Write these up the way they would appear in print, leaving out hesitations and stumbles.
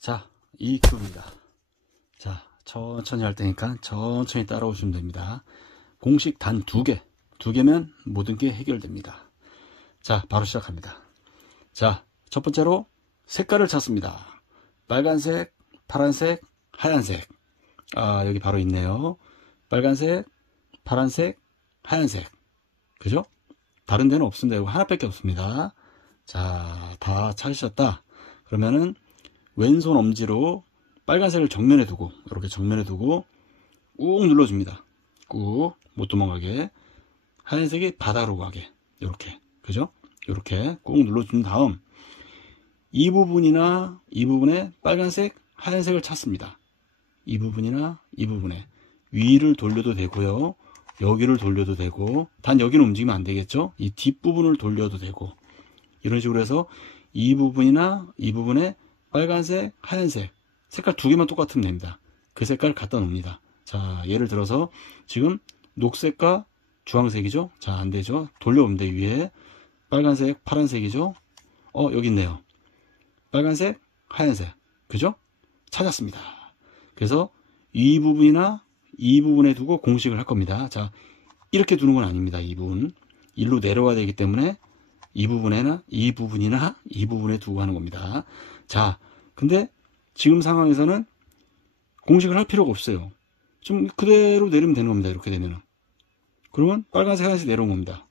자, 이 큐브입니다. 자, 천천히 할 테니까 천천히 따라오시면 됩니다. 공식 단 2개. 2개면 모든 게 해결됩니다. 자, 바로 시작합니다. 자, 첫 번째로 색깔을 찾습니다. 빨간색, 파란색, 하얀색. 아, 여기 바로 있네요. 빨간색, 파란색, 하얀색. 그죠? 다른 데는 없습니다. 이거 하나밖에 없습니다. 자, 다 찾으셨다. 그러면은 왼손 엄지로 빨간색을 정면에 두고, 이렇게 정면에 두고 꾹 눌러줍니다. 꾹, 못 도망가게. 하얀색이 바닥으로 가게. 이렇게. 그죠? 이렇게 꾹 눌러준 다음 이 부분이나 이 부분에 빨간색, 하얀색을 찾습니다. 이 부분이나 이 부분에 위를 돌려도 되고요. 여기를 돌려도 되고, 단 여기는 움직이면 안 되겠죠? 이 뒷부분을 돌려도 되고, 이런 식으로 해서 이 부분이나 이 부분에 빨간색, 하얀색, 색깔 2개만 똑같으면 됩니다. 그 색깔 갖다 놓습니다. 자, 예를 들어서 지금 녹색과 주황색이죠? 자, 안 되죠? 돌려옵니다. 위에 빨간색, 파란색이죠? 여기 있네요. 빨간색, 하얀색. 그죠? 찾았습니다. 그래서 이 부분이나 이 부분에 두고 공식을 할 겁니다. 자, 이렇게 두는 건 아닙니다. 이 부분. 일로 내려와야 되기 때문에 이 부분이나 이 부분에 두고 하는 겁니다. 자, 근데 지금 상황에서는 공식을 할 필요가 없어요. 좀 그대로 내리면 되는 겁니다. 이렇게 되면은. 그러면 빨간색, 하얀색 내려온 겁니다.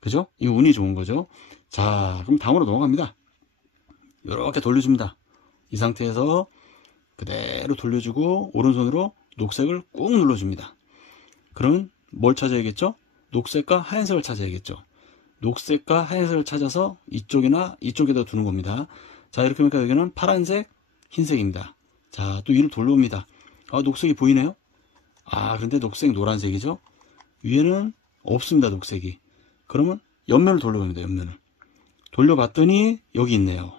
그죠? 이거 운이 좋은 거죠. 자, 그럼 다음으로 넘어갑니다. 이렇게 돌려줍니다. 이 상태에서 그대로 돌려주고 오른손으로 녹색을 꾹 눌러줍니다. 그러면 뭘 찾아야겠죠? 녹색과 하얀색을 찾아야겠죠. 녹색과 하얀색을 찾아서 이쪽이나 이쪽에다 두는 겁니다. 자, 이렇게 하니까 여기는 파란색, 흰색입니다. 자, 또 위로 돌려옵니다. 아, 녹색이 보이네요? 아, 근데 녹색, 노란색이죠? 위에는 없습니다, 녹색이. 그러면 옆면을 돌려봅니다, 옆면을. 돌려봤더니 여기 있네요.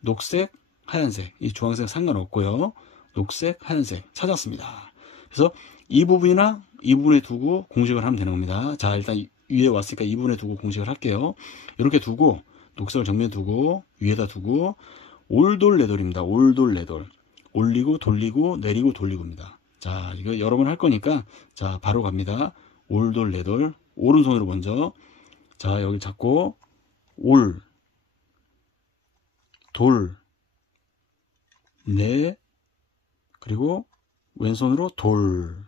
녹색, 하얀색. 이 주황색 상관없고요. 녹색, 하얀색 찾았습니다. 그래서 이 부분이나 이 부분에 두고 공식을 하면 되는 겁니다. 자, 일단 위에 왔으니까 이 부분에 두고 공식을 할게요. 이렇게 두고 녹색을 정면에 두고 위에다 두고 올돌내돌입니다. 올돌내돌. 올리고 돌리고 내리고 돌리고입니다. 자, 이거 여러 번 할 거니까 자, 바로 갑니다. 올돌내돌. 오른손으로 먼저. 자, 여기 잡고 올, 돌, 네, 그리고 왼손으로 돌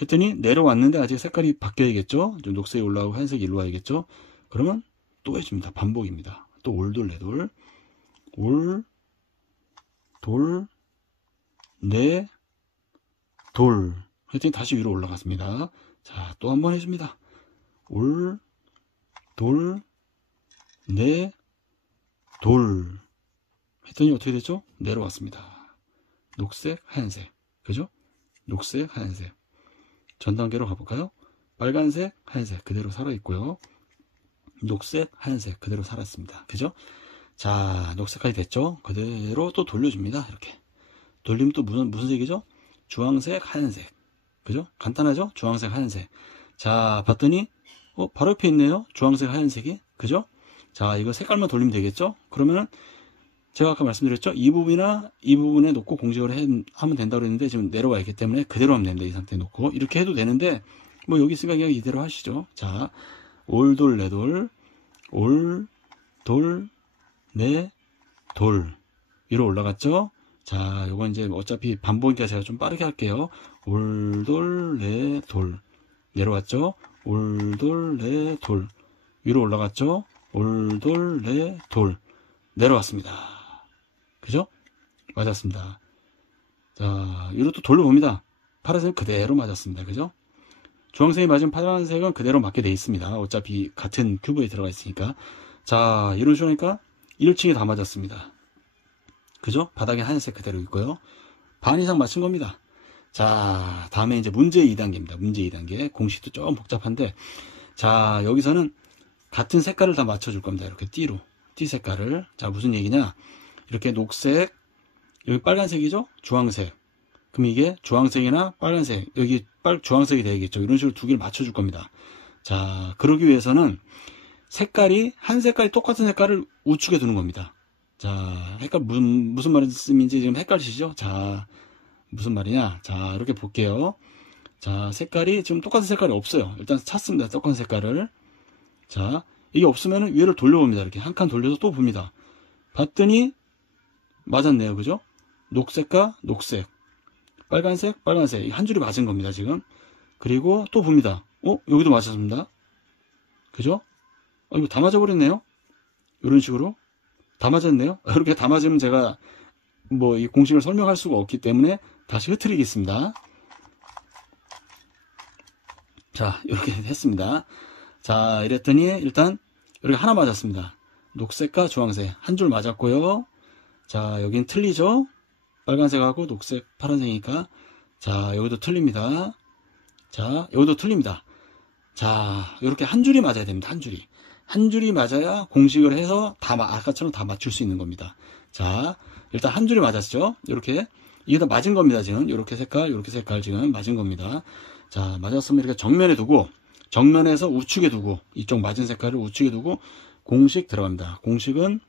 했더니 내려왔는데 아직 색깔이 바뀌어야겠죠? 좀 녹색이 올라가고 하얀색이 일로 와야겠죠? 그러면 또 해줍니다. 반복입니다. 또 올돌, 내돌, 올, 돌, 네, 돌 했더니 다시 위로 올라갔습니다. 자, 또 한 번 해줍니다. 올, 돌, 네, 돌 했더니 어떻게 됐죠? 내려왔습니다. 녹색, 하얀색. 그죠? 녹색, 하얀색. 전 단계로 가볼까요? 빨간색, 하얀색 그대로 살아있고요. 녹색, 하얀색 그대로 살았습니다. 그죠? 자, 녹색까지 됐죠? 그대로 또 돌려줍니다. 이렇게. 돌리면 또 무슨 색이죠? 주황색, 하얀색. 그죠? 간단하죠? 주황색, 하얀색. 자, 봤더니 바로 옆에 있네요. 주황색, 하얀색이. 그죠? 자, 이거 색깔만 돌리면 되겠죠? 그러면은 제가 아까 말씀드렸죠? 이 부분이나 이 부분에 놓고 공식을 하면 된다고 했는데 지금 내려와 있기 때문에 그대로 하면 됩니다. 이 상태에 놓고. 이렇게 해도 되는데 뭐 여기 있으니까 그냥 이대로 하시죠. 자, 올돌, 내돌, 올, 돌, 네, 돌. 위로 올라갔죠? 자, 요건 이제 어차피 반복이니까 제가 좀 빠르게 할게요. 올돌, 네, 돌. 내려왔죠? 올돌, 네, 돌. 위로 올라갔죠? 올돌, 네, 돌. 내려왔습니다. 그죠? 맞았습니다. 자, 위로 또 돌려봅니다. 파란색은 그대로 맞았습니다. 그죠? 주황색이 맞으면 파란색은 그대로 맞게 돼 있습니다. 어차피 같은 큐브에 들어가 있으니까. 자, 이런 식으로 하니까 1층에 다 맞았습니다. 그죠? 바닥에 하얀색 그대로 있고요. 반 이상 맞춘 겁니다. 자, 다음에 이제 문제 2단계입니다. 문제 2단계. 공식도 좀 복잡한데, 자, 여기서는 같은 색깔을 다 맞춰줄 겁니다. 이렇게 띠로. 띠 색깔을. 자, 무슨 얘기냐? 이렇게 녹색, 여기 빨간색이죠? 주황색. 그럼 이게 주황색이나 빨간색, 여기 주황색이 되겠죠? 이런 식으로 2개를 맞춰줄 겁니다. 자, 그러기 위해서는 색깔이, 한 색깔이 똑같은 색깔을 우측에 두는 겁니다. 자, 무슨 말씀인지 지금 헷갈리시죠? 자, 무슨 말이냐? 자, 이렇게 볼게요. 자, 색깔이 지금 똑같은 색깔이 없어요. 일단 찾습니다. 똑같은 색깔을. 자, 이게 없으면 위를 돌려봅니다. 이렇게 한 칸 돌려서 또 봅니다. 봤더니 맞았네요. 그죠? 녹색과 녹색, 빨간색, 빨간색. 한 줄이 맞은 겁니다. 지금. 그리고 또 봅니다. 여기도 맞았습니다. 그죠? 이거 다 맞아버렸네요. 이런 식으로. 다 맞았네요. 이렇게 다 맞으면 제가 이 공식을 설명할 수가 없기 때문에 다시 흐트리겠습니다. 자, 이렇게 했습니다. 자, 이랬더니 일단 이렇게 하나 맞았습니다. 녹색과 주황색 한 줄 맞았고요. 자, 여긴 틀리죠? 빨간색하고 녹색, 파란색이니까. 자, 여기도 틀립니다. 자, 여기도 틀립니다. 자, 이렇게 한 줄이 맞아야 됩니다. 한 줄이. 한 줄이 맞아야 공식을 해서 아까처럼 다 맞출 수 있는 겁니다. 자, 일단 한 줄이 맞았죠? 이렇게. 이게 다 맞은 겁니다. 지금. 이렇게 색깔 지금 맞은 겁니다. 자, 맞았으면 이렇게 정면에 두고, 정면에서 우측에 두고, 이쪽 맞은 색깔을 우측에 두고, 공식 들어갑니다. 공식은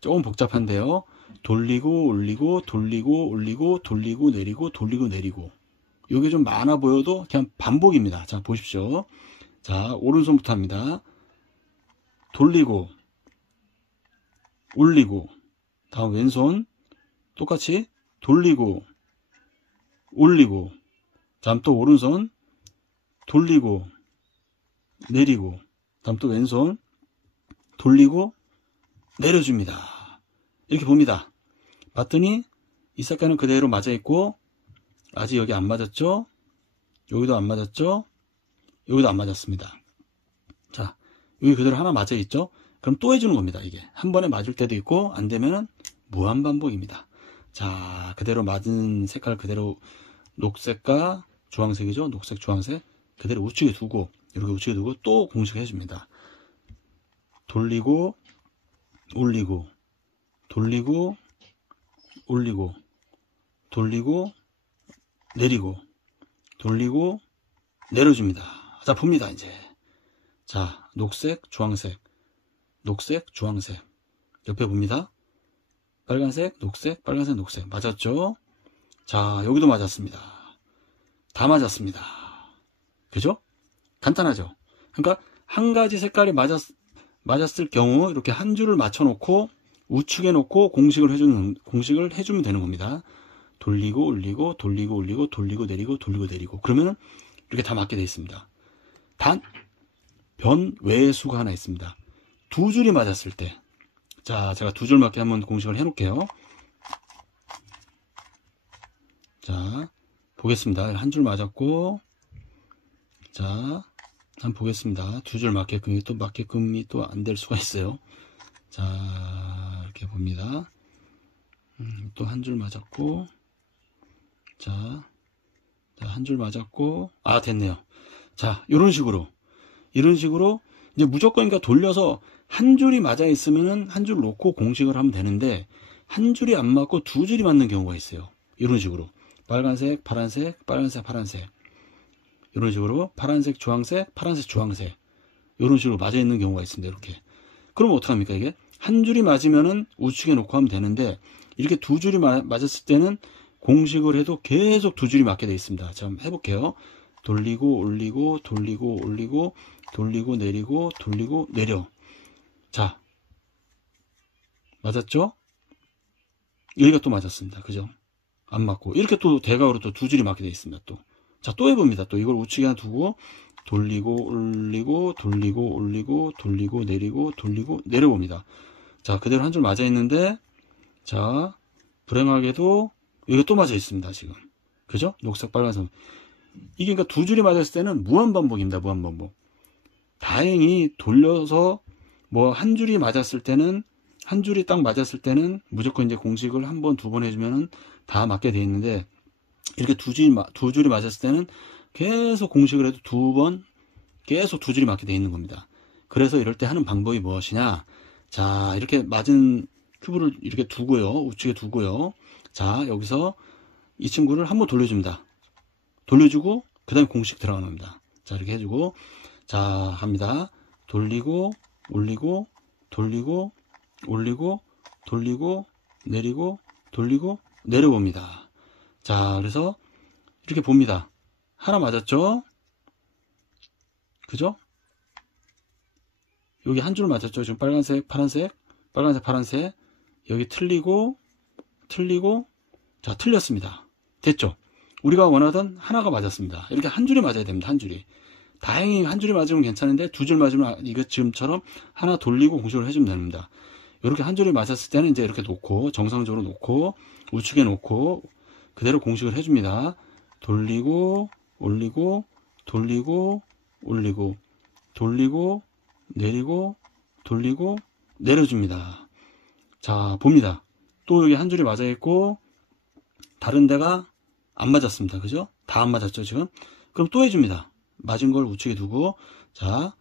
조금 복잡한데요. 돌리고, 올리고, 돌리고, 올리고, 돌리고, 내리고, 돌리고, 내리고. 이게 좀 많아 보여도 그냥 반복입니다. 자, 보십시오. 자, 오른손부터 합니다. 돌리고, 올리고, 다음 왼손, 똑같이 돌리고, 올리고, 다음 또 오른손, 돌리고, 내리고, 다음 또 왼손, 돌리고, 내려줍니다. 이렇게 봅니다. 봤더니 이 색깔은 그대로 맞아 있고, 아직 여기 안 맞았죠? 여기도 안 맞았죠? 여기도 안 맞았습니다. 자, 여기 그대로 하나 맞아 있죠? 그럼 또 해주는 겁니다. 이게 한 번에 맞을 때도 있고 안 되면은 무한 반복입니다. 자, 그대로 맞은 색깔 그대로 녹색과 주황색이죠? 녹색, 주황색 그대로 우측에 두고, 이렇게 우측에 두고 또 공식 해줍니다. 돌리고, 올리고, 돌리고, 올리고, 돌리고, 내리고, 돌리고, 내려줍니다. 자, 봅니다, 이제. 자, 녹색, 주황색, 녹색, 주황색. 옆에 봅니다. 빨간색, 녹색, 빨간색, 녹색. 맞았죠? 자, 여기도 맞았습니다. 다 맞았습니다. 그죠? 간단하죠? 그러니까 한 가지 색깔이 맞았을 경우 이렇게 한 줄을 맞춰놓고 우측에 놓고 공식을 해주면 되는 겁니다. 돌리고, 올리고, 돌리고, 올리고, 돌리고, 내리고, 돌리고, 내리고. 그러면 이렇게 다 맞게 되어 있습니다. 단, 변 외의 수가 하나 있습니다. 두 줄이 맞았을 때. 자, 제가 두 줄 맞게 한번 공식을 해놓을게요. 자, 보겠습니다. 한 줄 맞았고, 자, 한번 보겠습니다. 두 줄 맞게끔이 또 맞게끔이 또 안 될 수가 있어요. 자, 이렇게 봅니다. 또 한 줄 맞았고, 자, 한 줄 맞았고, 됐네요. 자, 이런 식으로 이제 무조건 그러니까 돌려서 한 줄이 맞아 있으면은 한 줄 놓고 공식을 하면 되는데, 한 줄이 안 맞고 두 줄이 맞는 경우가 있어요. 이런 식으로 빨간색, 파란색, 빨간색, 파란색, 이런 식으로 파란색, 주황색, 파란색, 주황색, 이런 식으로 맞아 있는 경우가 있습니다. 이렇게. 그럼 어떡합니까? 이게 한 줄이 맞으면은 우측에 놓고 하면 되는데, 이렇게 두 줄이 맞았을 때는 공식을 해도 계속 두 줄이 맞게 되어 있습니다. 자, 한번 해볼게요. 돌리고, 올리고, 돌리고, 올리고, 돌리고, 내리고, 돌리고, 내려. 자, 맞았죠? 여기가 또 맞았습니다. 그죠? 안 맞고. 이렇게 또 대각으로 또 두 줄이 맞게 되어 있습니다. 또. 자, 또 해봅니다. 또 이걸 우측에 하나 두고, 돌리고, 올리고, 돌리고, 올리고, 돌리고, 내리고, 돌리고, 내려봅니다. 자, 그대로 한 줄 맞아 있는데, 자, 불행하게도 여기가 또 맞아 있습니다. 지금. 그죠? 녹색, 빨간색. 이게 그러니까 두 줄이 맞았을 때는 무한반복입니다. 무한반복. 다행히 돌려서 한 줄이 맞았을 때는, 한 줄이 딱 맞았을 때는 무조건 이제 공식을 한 번, 두 번 해주면은 다 맞게 돼 있는데, 이렇게 두 줄이 맞았을 때는 계속 공식을 해도 계속 두 줄이 맞게 돼 있는 겁니다. 그래서 이럴 때 하는 방법이 무엇이냐? 자, 이렇게 맞은 큐브를 이렇게 두고요. 우측에 두고요. 자, 여기서 이 친구를 한번 돌려줍니다. 돌려주고, 그 다음에 공식 들어가는 겁니다. 자, 이렇게 해주고, 자, 합니다. 돌리고, 올리고, 돌리고, 올리고, 돌리고, 내리고, 돌리고, 내려봅니다. 자, 그래서 이렇게 봅니다. 하나 맞았죠? 그죠? 여기 한 줄 맞았죠? 지금 빨간색, 파란색, 빨간색, 파란색. 여기 틀리고, 자, 틀렸습니다. 됐죠? 우리가 원하던 하나가 맞았습니다. 이렇게 한 줄이 맞아야 됩니다. 한 줄이. 다행히 한 줄이 맞으면 괜찮은데 두 줄 맞으면 이거 지금처럼 하나 돌리고 공식을 해주면 됩니다. 이렇게 한 줄이 맞았을 때는 이제 이렇게 놓고, 정상적으로 놓고, 우측에 놓고, 그대로 공식을 해줍니다. 돌리고, 올리고, 돌리고, 올리고, 돌리고, 내리고, 돌리고, 내려줍니다. 자, 봅니다. 또 여기 한 줄이 맞아 있고, 다른 데가 안 맞았습니다. 그죠? 다 안 맞았죠, 지금? 그럼 또 해줍니다. 맞은 걸 우측에 두고, 자,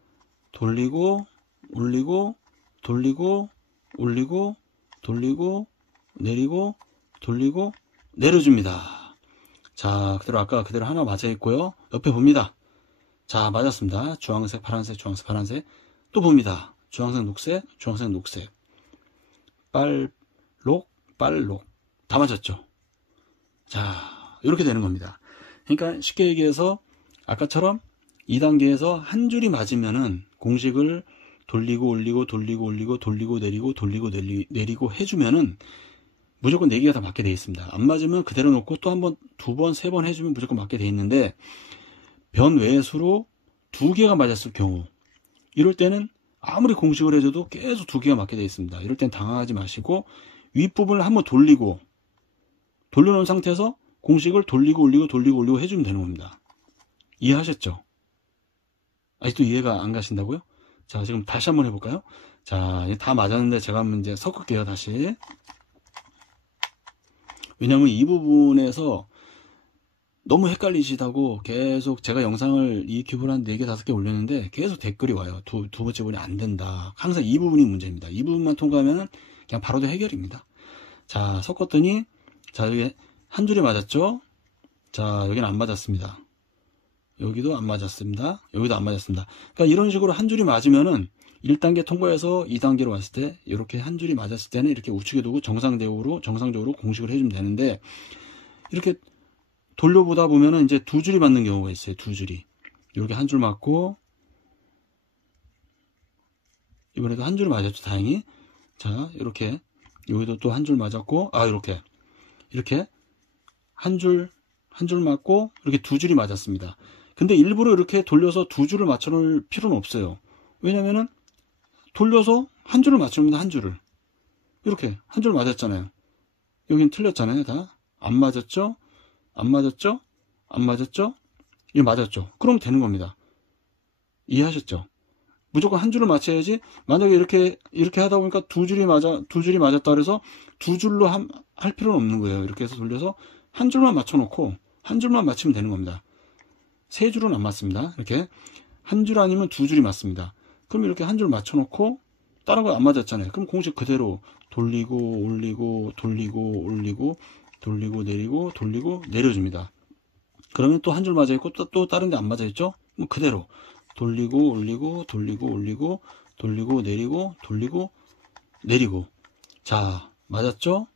돌리고, 올리고, 돌리고, 올리고, 돌리고, 내리고, 돌리고, 내려줍니다. 자, 그대로 아까 그대로 하나 맞아 있고요. 옆에 봅니다. 자, 맞았습니다. 주황색, 파란색, 주황색, 파란색. 또 봅니다. 주황색, 녹색, 주황색, 녹색. 빨록, 빨록. 다 맞았죠? 자, 이렇게 되는 겁니다. 그러니까 쉽게 얘기해서 아까처럼 2단계에서 한 줄이 맞으면은 공식을 돌리고 올리고 돌리고 올리고 돌리고 내리고 돌리고 내리고 해주면은 무조건 4개가 다 맞게 되어 있습니다. 안 맞으면 그대로 놓고 또 한 번, 두 번, 세 번 해주면 무조건 맞게 되어 있는데 변 외의 수로 2개가 맞았을 경우 이럴 때는 아무리 공식을 해줘도 계속 2개가 맞게 되어 있습니다. 이럴 땐 당황하지 마시고 윗부분을 한번 돌려놓은 상태에서 공식을 돌리고 올리고 돌리고 올리고 해주면 되는 겁니다. 이해하셨죠? 아직도 이해가 안 가신다고요? 자, 지금 다시 한번 해볼까요? 자, 다 맞았는데 제가 한번 이제 섞을게요, 다시. 왜냐면 이 부분에서 너무 헷갈리시다고 계속 제가 영상을 이 큐브를 한 4개, 5개 올렸는데 계속 댓글이 와요. 두 번째 부분이 안 된다. 항상 이 부분이 문제입니다. 이 부분만 통과하면 그냥 바로도 해결입니다. 자, 섞었더니, 자, 여기 한 줄이 맞았죠? 자, 여기는 안 맞았습니다. 여기도 안 맞았습니다. 여기도 안 맞았습니다. 그러니까 이런 식으로 한 줄이 맞으면은 1단계 통과해서 2단계로 왔을 때 이렇게 한 줄이 맞았을 때는 이렇게 우측에 두고 정상적으로 공식을 해주면 되는데 이렇게 돌려보다 보면은 이제 2줄이 맞는 경우가 있어요. 2줄이. 이렇게 한 줄 맞고 이번에도 한 줄 맞았죠. 다행히. 자, 이렇게 여기도 또 한 줄 맞았고 이렇게 한 줄 맞고 이렇게 2줄이 맞았습니다. 근데 일부러 이렇게 돌려서 2줄을 맞춰놓을 필요는 없어요. 왜냐면은 돌려서 한 줄을 맞춥니다. 한 줄을. 이렇게 한 줄 맞았잖아요. 여긴 틀렸잖아요. 다. 안 맞았죠? 안 맞았죠? 안 맞았죠? 이거 맞았죠? 그럼 되는 겁니다. 이해하셨죠? 무조건 한 줄을 맞춰야지. 만약에 이렇게 하다 보니까 2줄이 맞았다 그래서 2줄로 할 필요는 없는 거예요. 이렇게 해서 돌려서 한 줄만 맞춰놓고 한 줄만 맞추면 되는 겁니다. 3줄은 안 맞습니다. 이렇게 한 줄 아니면 2줄이 맞습니다. 그럼 이렇게 한 줄 맞춰놓고 다른 거 안 맞았잖아요. 그럼 공식 그대로 돌리고 올리고 돌리고 올리고 돌리고 내리고 돌리고 내려줍니다. 그러면 또 한 줄 맞아 있고 또 다른 데 안 맞아 있죠? 그럼 그대로 돌리고 올리고 돌리고 올리고 돌리고 내리고 돌리고 내리고. 자, 맞았죠?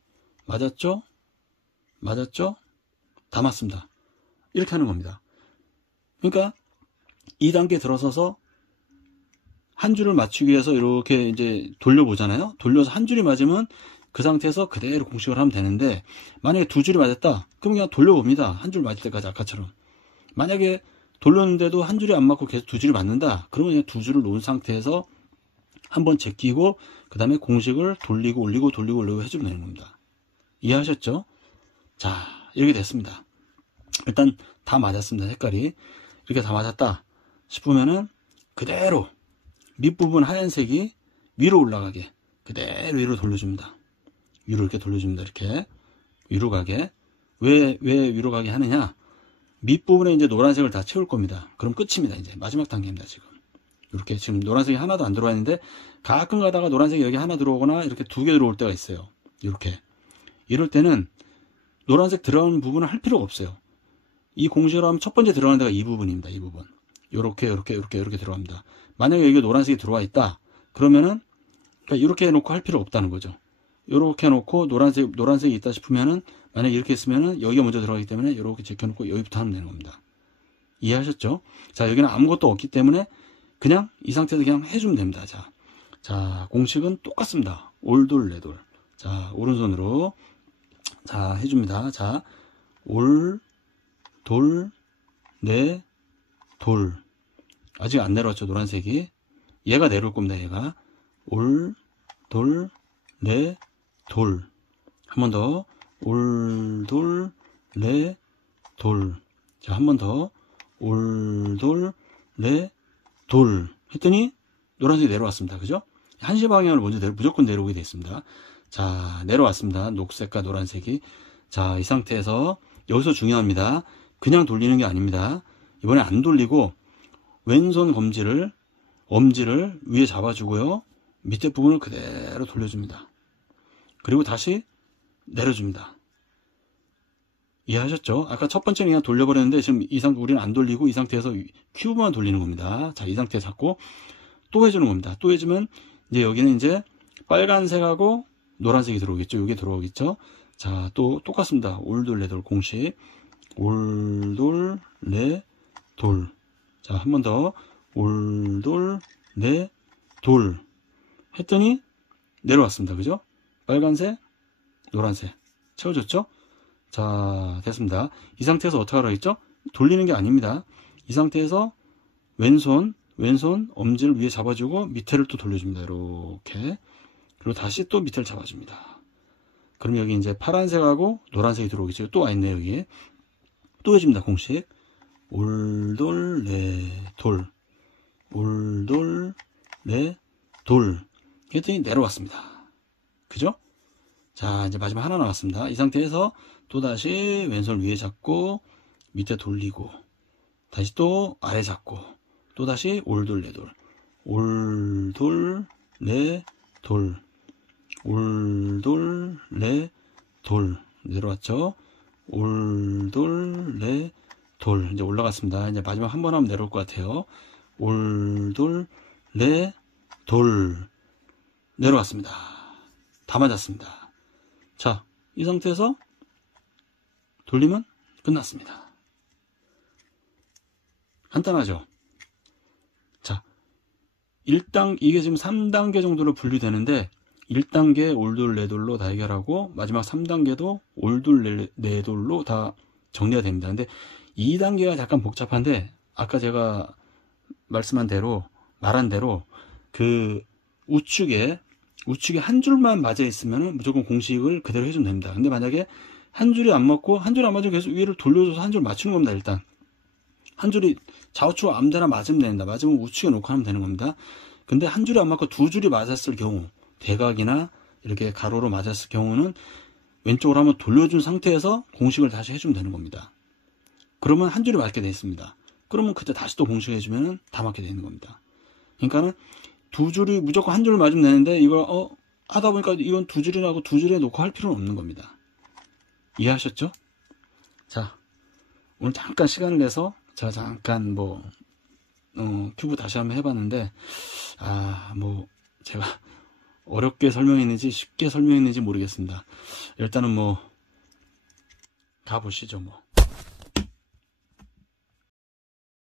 맞았죠? 맞았죠? 다 맞습니다. 이렇게 하는 겁니다. 그러니까 2단계 들어서서 한 줄을 맞추기 위해서 이렇게 이제 돌려보잖아요. 돌려서 한 줄이 맞으면 그 상태에서 그대로 공식을 하면 되는데 만약에 2줄이 맞았다. 그럼 그냥 돌려봅니다. 한 줄 맞을 때까지 아까처럼. 만약에 돌렸는데도 한 줄이 안 맞고 계속 2줄이 맞는다. 그러면 그냥 2줄을 놓은 상태에서 한번 제끼고 그 다음에 공식을 돌리고 올리고 돌리고 올리고 해주면 되는 겁니다. 이해하셨죠? 자, 이렇게 됐습니다. 일단 다 맞았습니다. 색깔이. 이렇게 다 맞았다 싶으면은 그대로 밑부분 하얀색이 위로 올라가게 그대로 위로 돌려줍니다. 위로 이렇게 돌려줍니다. 이렇게 위로 가게. 왜 위로 가게 하느냐? 밑부분에 이제 노란색을 다 채울 겁니다. 그럼 끝입니다. 이제 마지막 단계입니다. 이렇게 지금 노란색이 하나도 안 들어와 있는데 가끔 가다가 노란색이 여기 하나 들어오거나 이렇게 2개 들어올 때가 있어요. 이렇게. 이럴 때는 노란색 들어가는 부분을 할 필요가 없어요. 이 공식으로 하면 첫 번째 들어가는 데가 이 부분입니다. 이 부분. 이렇게 들어갑니다. 만약에 여기 노란색이 들어와 있다. 그러면은 그러니까 이렇게 해놓고 할 필요 없다는 거죠. 요렇게 놓고 노란색이 있다 싶으면은 만약에 이렇게 있으면은 여기가 먼저 들어가기 때문에 이렇게 제껴놓고 여기부터 하면 되는 겁니다. 이해하셨죠? 자, 여기는 아무것도 없기 때문에 그냥 이 상태에서 그냥 해주면 됩니다. 자, 공식은 똑같습니다. 올돌, 내돌. 자, 오른손으로 자, 해줍니다. 자, 올, 돌, 내, 돌. 아직 안 내려왔죠, 노란색이. 얘가 내려올 겁니다, 얘가. 올, 돌, 내, 돌. 한 번 더. 올, 돌, 내, 돌. 자, 한 번 더. 올, 돌, 내, 돌. 했더니 노란색이 내려왔습니다. 그죠? 한시 방향을 먼저 무조건 내려오게 됐습니다. 자, 내려왔습니다. 녹색과 노란색이. 자, 이 상태에서 여기서 중요합니다. 그냥 돌리는 게 아닙니다. 이번에 안 돌리고 왼손 엄지를 위에 잡아주고요. 밑에 부분을 그대로 돌려줍니다. 그리고 다시 내려줍니다. 이해하셨죠? 아까 첫 번째는 그냥 돌려버렸는데 지금 우리는 안 돌리고 이 상태에서 큐브만 돌리는 겁니다. 자, 이 상태 잡고 또 해주는 겁니다. 또 해주면 이제 여기는 이제 빨간색하고 노란색이 들어오겠죠. 이게 들어오겠죠. 자, 또 똑같습니다. 올돌, 내돌 공식. 올돌, 내돌. 자, 한 번 더. 올돌, 내돌. 했더니 내려왔습니다. 그죠? 빨간색, 노란색. 채워졌죠? 자, 됐습니다. 이 상태에서 어떻게 하라고 했죠? 돌리는 게 아닙니다. 이 상태에서 왼손 엄지를 위에 잡아주고 밑에를 또 돌려줍니다. 이렇게. 그리고 다시 또 밑에를 잡아줍니다. 그럼 여기 이제 파란색하고 노란색이 들어오겠죠. 또 와있네요, 여기. 또 해줍니다, 공식. 올돌, 내돌. 올돌, 내돌. 했더니 내려왔습니다. 그죠? 자, 이제 마지막 하나 남았습니다. 이 상태에서 또다시 왼손 위에 잡고 밑에 돌리고 다시 또 아래 잡고 또다시 올돌, 내돌. 올돌, 내돌. 올돌, 내돌. 내려왔죠? 올돌, 내돌. 이제 올라갔습니다. 이제 마지막 한 번 하면 내려올 것 같아요. 올돌, 내돌. 내려왔습니다. 다 맞았습니다. 자, 이 상태에서 돌리면 끝났습니다. 간단하죠? 자, 1단, 이게 지금 3단계 정도로 분류되는데 1단계 올돌, 내돌로 다 해결하고 마지막 3단계도 올돌, 내돌로 다 정리가 됩니다. 근데 2단계가 약간 복잡한데 아까 제가 말한 대로 그 우측에 한 줄만 맞아 있으면 무조건 공식을 그대로 해주면 됩니다. 근데 만약에 한 줄이 안 맞고 한 줄이 안 맞으면 계속 위를 돌려줘서 한 줄 맞추는 겁니다. 일단 한 줄이 좌우측 아무데나 맞으면 됩니다. 맞으면 우측에 놓고 하면 되는 겁니다. 근데 한 줄이 안 맞고 두 줄이 맞았을 경우, 대각이나 이렇게 가로로 맞았을 경우는 왼쪽으로 한번 돌려준 상태에서 공식을 다시 해주면 되는 겁니다. 그러면 한 줄이 맞게 되어 있습니다. 그러면 그때 다시 또 공식 해주면 다 맞게 되는 겁니다. 그러니까는 두 줄이 무조건 한 줄 맞으면 되는데 이걸 하다 보니까 이건 두 줄이나 하고 두 줄에 놓고 할 필요는 없는 겁니다. 이해하셨죠? 자, 오늘 잠깐 시간을 내서 제가 잠깐 큐브 다시 한번 해봤는데 제가 어렵게 설명했는지 쉽게 설명했는지 모르겠습니다. 일단은 가보시죠.